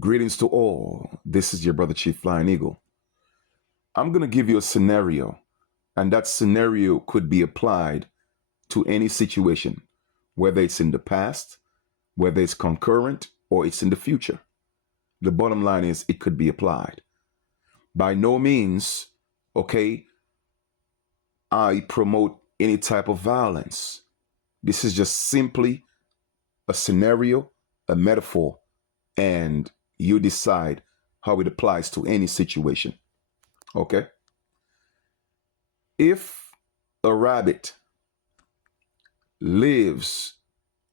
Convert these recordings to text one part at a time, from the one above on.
Greetings to all. This is your brother Chief Flying Eagle. I'm going to give you a scenario, and that scenario could be applied to any situation, whether it's in the past, whether it's concurrent, or it's in the future. The bottom line is it could be applied. By no means, okay, I promote any type of violence. This is just simply a scenario, a metaphor, and you decide how it applies to any situation. Okay? If a rabbit lives,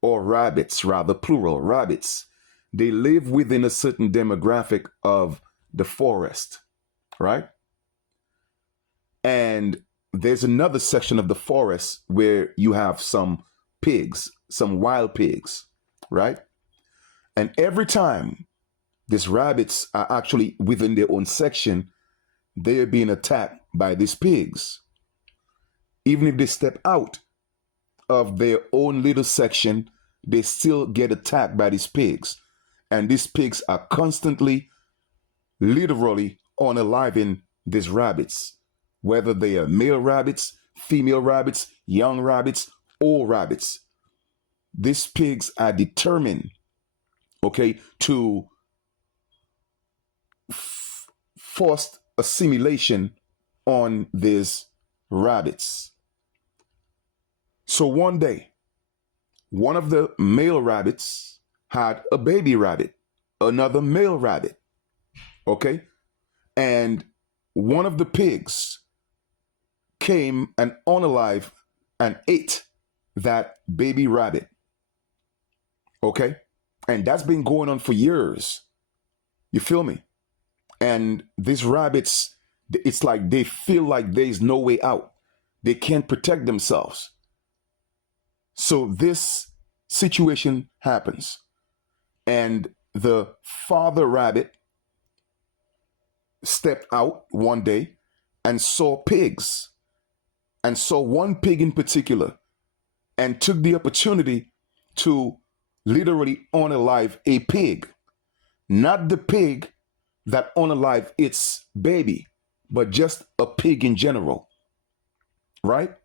or rabbits, rather plural, rabbits, they live within a certain demographic of the forest, right? And there's another section of the forest where you have some pigs, some wild pigs, right? And every time these rabbits are actually within their own section, they are being attacked by these pigs. Even if they step out of their own little section, they still get attacked by these pigs. And these pigs are constantly, literally unaliving these rabbits, whether they are male rabbits, female rabbits, young rabbits, old rabbits. These pigs are determined, okay, to forced assimilation on these rabbits. So one day, one of the male rabbits had a baby rabbit, another male rabbit, okay? And one of the pigs came and unalive and ate that baby rabbit, okay? And that's been going on for years. You feel me? And these rabbits, it's like they feel like there's no way out. They can't protect themselves. So this situation happens. And the father rabbit stepped out one day and saw pigs, and saw one pig in particular, and took the opportunity to literally unalive a pig. Not the pig that unalive its baby, but just a pig in general, right?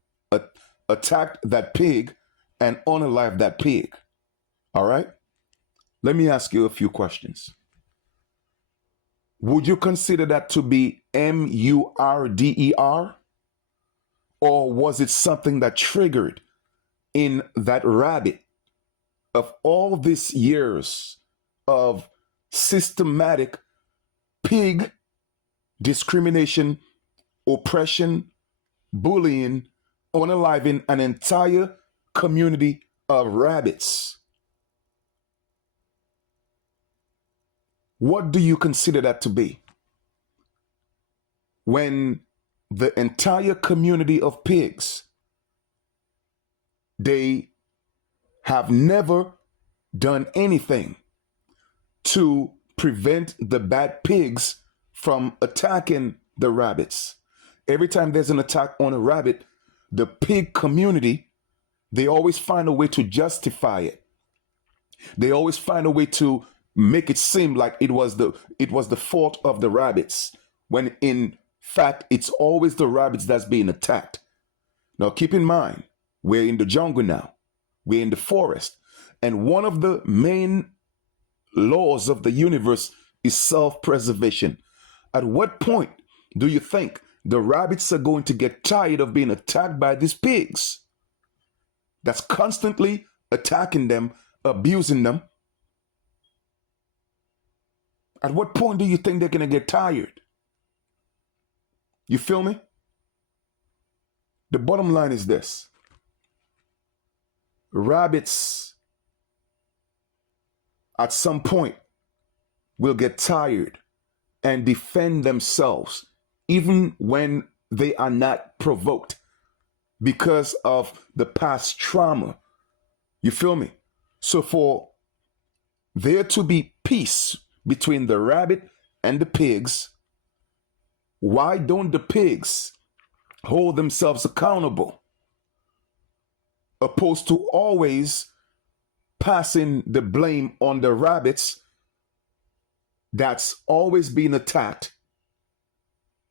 Attacked that pig and unalive that pig. All right? Let me ask you a few questions. Would you consider that to be murder? Or was it something that triggered in that rabbit of all these years of systematic pig discrimination, oppression, bullying, unaliving an entire community of rabbits? What do you consider that to be? When the entire community of pigs, they have never done anything to prevent the bad pigs from attacking the rabbits. Every time there's an attack on a rabbit, the pig community, they always find a way to justify it. They always find a way to make it seem like it was the fault of the rabbits, when in fact it's always the rabbits that's being attacked. Now keep in mind, we're in the jungle now. We're in the forest. And one of the main laws of the universe is self-preservation. At what point do you think the rabbits are going to get tired of being attacked by these pigs that's constantly attacking them, abusing them? At what point do you think they're going to get tired? You feel me? The bottom line is this. Rabbits at some point will get tired and defend themselves even when they are not provoked because of the past trauma. You feel me? So for there to be peace between the rabbit and the pigs, why don't the pigs hold themselves accountable, opposed to always passing the blame on the rabbits that's always being attacked,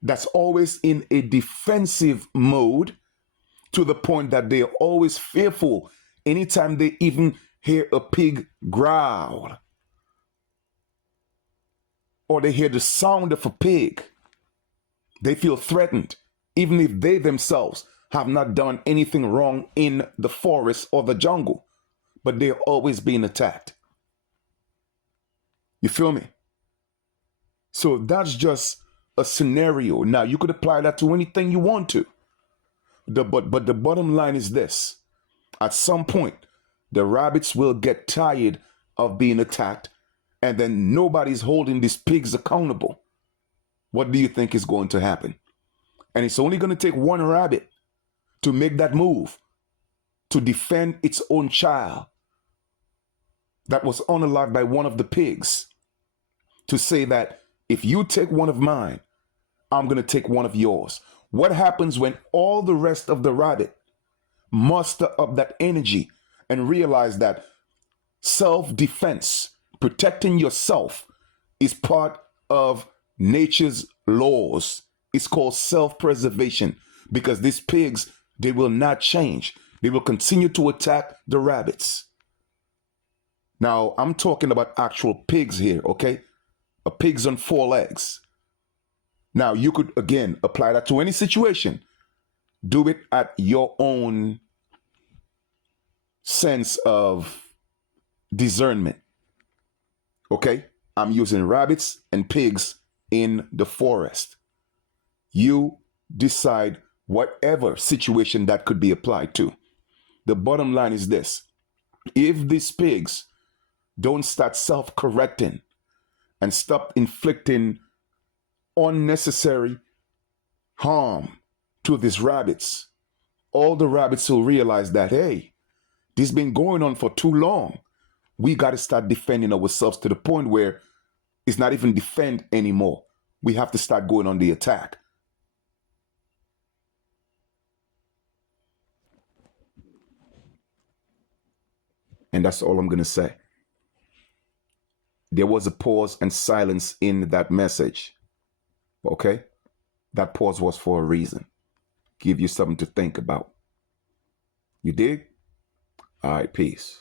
that's always in a defensive mode, to the point that they are always fearful anytime they even hear a pig growl or they hear the sound of a pig. They feel threatened, even if they themselves have not done anything wrong in the forest or the jungle, but they're always being attacked. You feel me? So that's just a scenario. Now, you could apply that to anything you want to. But the bottom line is this. At some point, the rabbits will get tired of being attacked, and then nobody's holding these pigs accountable. What do you think is going to happen? And it's only going to take one rabbit to make that move to defend its own child that was unalived by one of the pigs, to say that if you take one of mine, I'm going to take one of yours. What happens when all the rest of the rabbit muster up that energy and realize that self-defense, protecting yourself, is part of nature's laws? It's called self-preservation, because these pigs, they will not change. They will continue to attack the rabbits. Now, I'm talking about actual pigs here, okay? A pig's on four legs. Now, you could, again, apply that to any situation. Do it at your own sense of discernment. Okay? I'm using rabbits and pigs in the forest. You decide whatever situation that could be applied to. The bottom line is this. If these pigs don't start self-correcting and stop inflicting unnecessary harm to these rabbits, all the rabbits will realize that, hey, this has been going on for too long. We got to start defending ourselves, to the point where it's not even defend anymore. We have to start going on the attack. And that's all I'm going to say. There was a pause and silence in that message. Okay? That pause was for a reason. Give you something to think about. You dig? All right, peace.